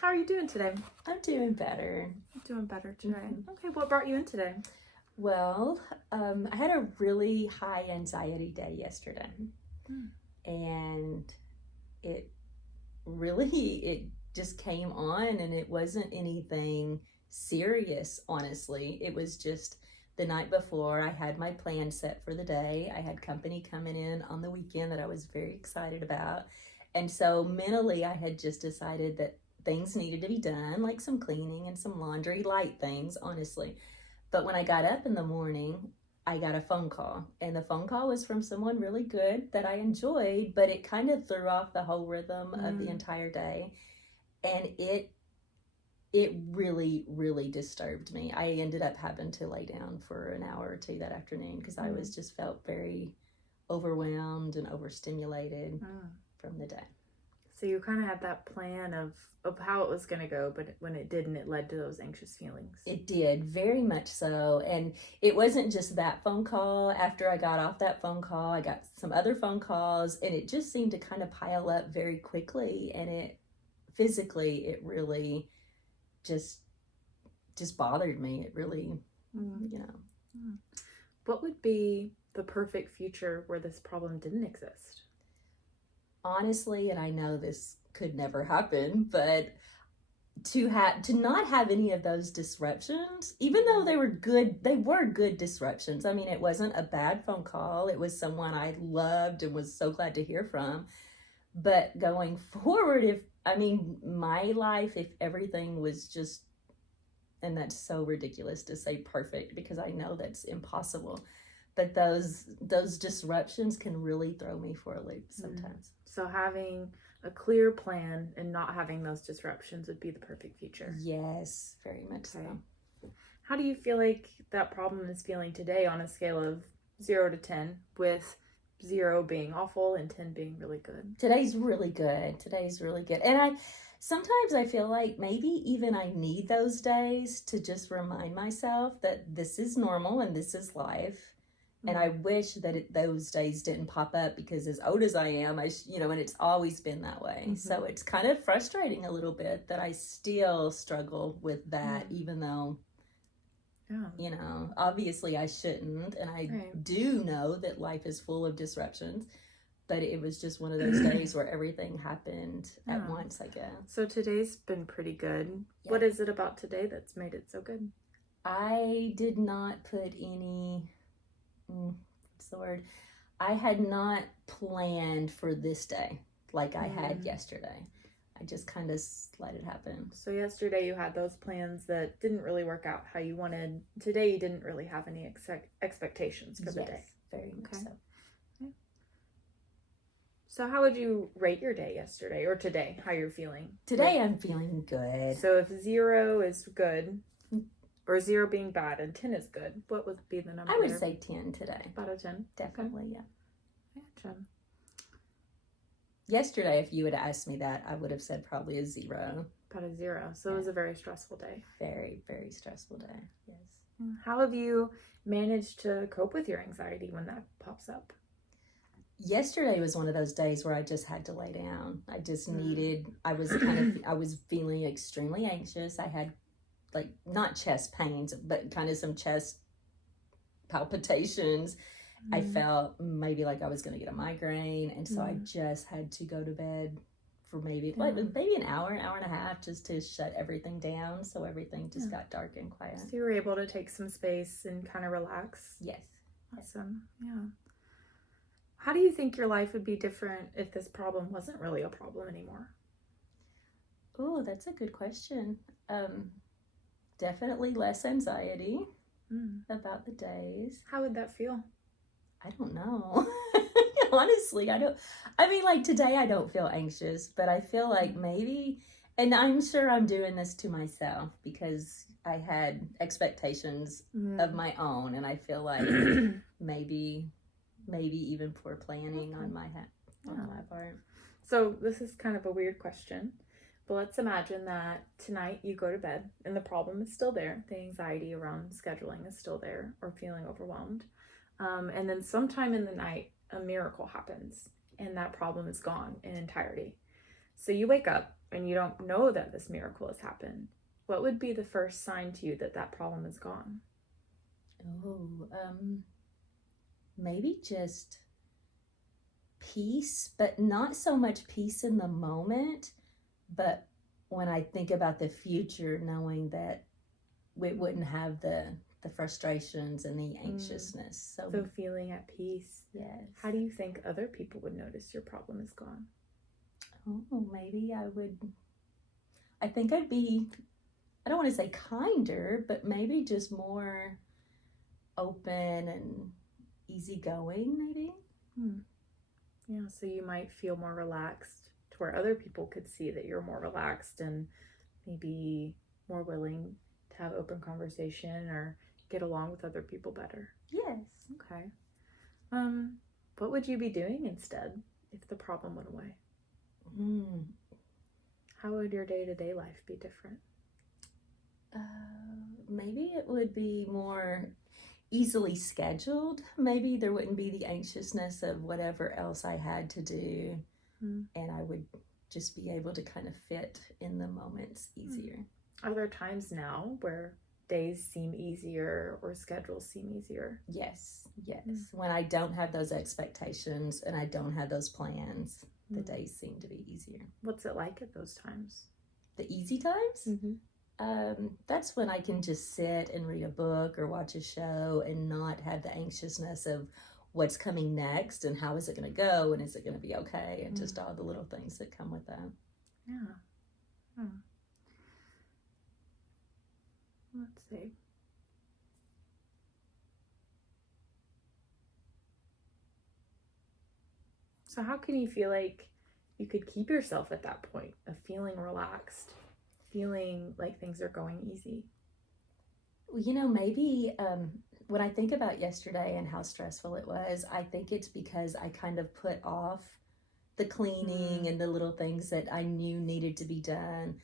How are you doing today? I'm doing better. I'm doing better today. Okay, what brought you in today? Well, I had a really high anxiety day yesterday. And it just came on, and it wasn't anything serious, honestly. It was just the night before I had my plan set for the day. I had company coming in on the weekend that I was very excited about. And so mentally I had just decided that things needed to be done, like some cleaning and some laundry, light things, honestly. But when I got up in the morning, I got a phone call, and the phone call was from someone really good that I enjoyed, but it kind of threw off the whole rhythm of the entire day. And it really, really disturbed me. I ended up having to lay down for an hour or two that afternoon because I was just felt very overwhelmed and overstimulated from the day. So you kind of had that plan of how it was going to go, but when it didn't, it led to those anxious feelings. It did, very much so. And it wasn't just that phone call. After I got off that phone call, I got some other phone calls, and it just seemed to kind of pile up very quickly. And it really just bothered me. It really, What would be the perfect future where this problem didn't exist? Honestly, and I know this could never happen, but to not have any of those disruptions, even though they were good disruptions. I mean, it wasn't a bad phone call. It was someone I loved and was so glad to hear from. But going forward, my life, if everything was just, and that's so ridiculous to say perfect because I know that's impossible, but those disruptions can really throw me for a loop sometimes. So having a clear plan and not having those disruptions would be the perfect future. Yes, very much so. How do you feel like that problem is feeling today on a scale of 0 to 10, with 0 being awful and 10 being really good? Today's really good. And sometimes I feel like maybe even I need those days to just remind myself that this is normal and this is life. And I wish that those days didn't pop up, because as old as I am, and it's always been that way. So it's kind of frustrating a little bit that I still struggle with that, even though, obviously I shouldn't. And I do know that life is full of disruptions, but it was just one of those days where everything happened at once, I guess. So today's been pretty good. Yeah. What is it about today that's made it so good? I did not put any... what's the word? I had not planned for this day like I had yesterday. I just kind of let it happen. So yesterday you had those plans that didn't really work out how you wanted. Today you didn't really have any expectations for the day. Very much so. Okay. So how would you rate your day yesterday or today? How you're feeling? Today I'm feeling good. So if 0 is good, or 0 being bad and 10 is good, what would be the number? I would say 10 today. About a 10? Definitely, yeah. Gotcha. Yesterday, if you had asked me that, I would have said probably a 0. About a 0. So it was a very stressful day. Very, very stressful day, yes. How have you managed to cope with your anxiety when that pops up? Yesterday was one of those days where I just had to lay down. I just needed, I was feeling extremely anxious. I had not chest pains, but kind of some chest palpitations. I felt maybe like I was going to get a migraine. And so I just had to go to bed for maybe an hour and a half, just to shut everything down. So everything just got dark and quiet. So you were able to take some space and kind of relax? Yes. Awesome. Yeah. How do you think your life would be different if this problem wasn't really a problem anymore? Oh, that's a good question. Definitely less anxiety about the days. How would that feel? I don't know. Honestly, today I don't feel anxious, but I feel like maybe, and I'm sure I'm doing this to myself because I had expectations of my own, and I feel like maybe even poor planning on my part. So this is kind of a weird question. But let's imagine that tonight you go to bed and the problem is still there. The anxiety around scheduling is still there, or feeling overwhelmed. And then sometime in the night, a miracle happens and that problem is gone in entirety. So you wake up and you don't know that this miracle has happened, what would be the first sign to you that that problem is gone? Maybe just peace, but not so much peace in the moment, but when I think about the future, knowing that we wouldn't have the frustrations and the anxiousness. So feeling at peace. Yes. How do you think other people would notice your problem is gone? Maybe I think I'd be, I don't want to say kinder, but maybe just more open and easygoing, maybe. Yeah, so you might feel more relaxed to where other people could see that you're more relaxed and maybe more willing to have open conversation or get along with other people better. Yes. Okay. What would you be doing instead if the problem went away? How would your day-to-day life be different? Maybe it would be more easily scheduled. Maybe there wouldn't be the anxiousness of whatever else I had to do, and I would just be able to kind of fit in the moments easier. Are there times now where days seem easier or schedules seem easier? Yes. When I don't have those expectations and I don't have those plans, the days seem to be easier. What's it like at those times? The easy times? That's when I can just sit and read a book or watch a show and not have the anxiousness of what's coming next and how is it going to go and is it going to be okay, and just all the little things that come with that. Yeah. Let's see. So how can you feel like you could keep yourself at that point of feeling relaxed, feeling like things are going easy? Well, maybe when I think about yesterday and how stressful it was, I think it's because I kind of put off the cleaning and the little things that I knew needed to be done.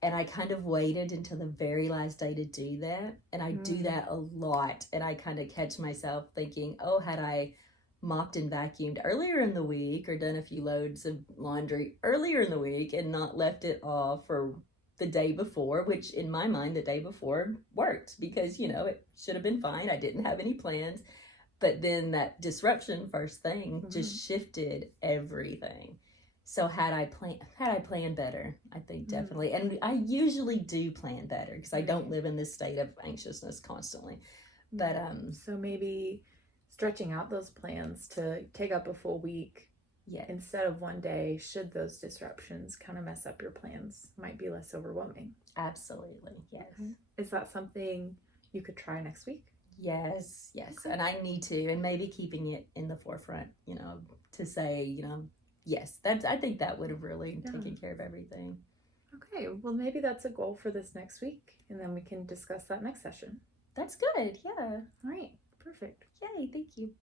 And I kind of waited until the very last day to do that. And I do that a lot. And I kind of catch myself thinking, oh, had I mopped and vacuumed earlier in the week or done a few loads of laundry earlier in the week and not left it off for the day before, which in my mind, the day before worked because, it should have been fine. I didn't have any plans. But then that disruption first thing just shifted everything. So had I planned better, I think definitely. And I usually do plan better because I don't live in this state of anxiousness constantly. But so maybe stretching out those plans to take up a full week instead of one day, should those disruptions kind of mess up your plans, might be less overwhelming. Absolutely, yes. Is that something you could try next week? Yes. Okay. And I need to, and maybe keeping it in the forefront, to say, yes, I think that would have really taken care of everything. Okay, well, maybe that's a goal for this next week, and then we can discuss that next session. That's good, yeah. All right, perfect. Yay, thank you.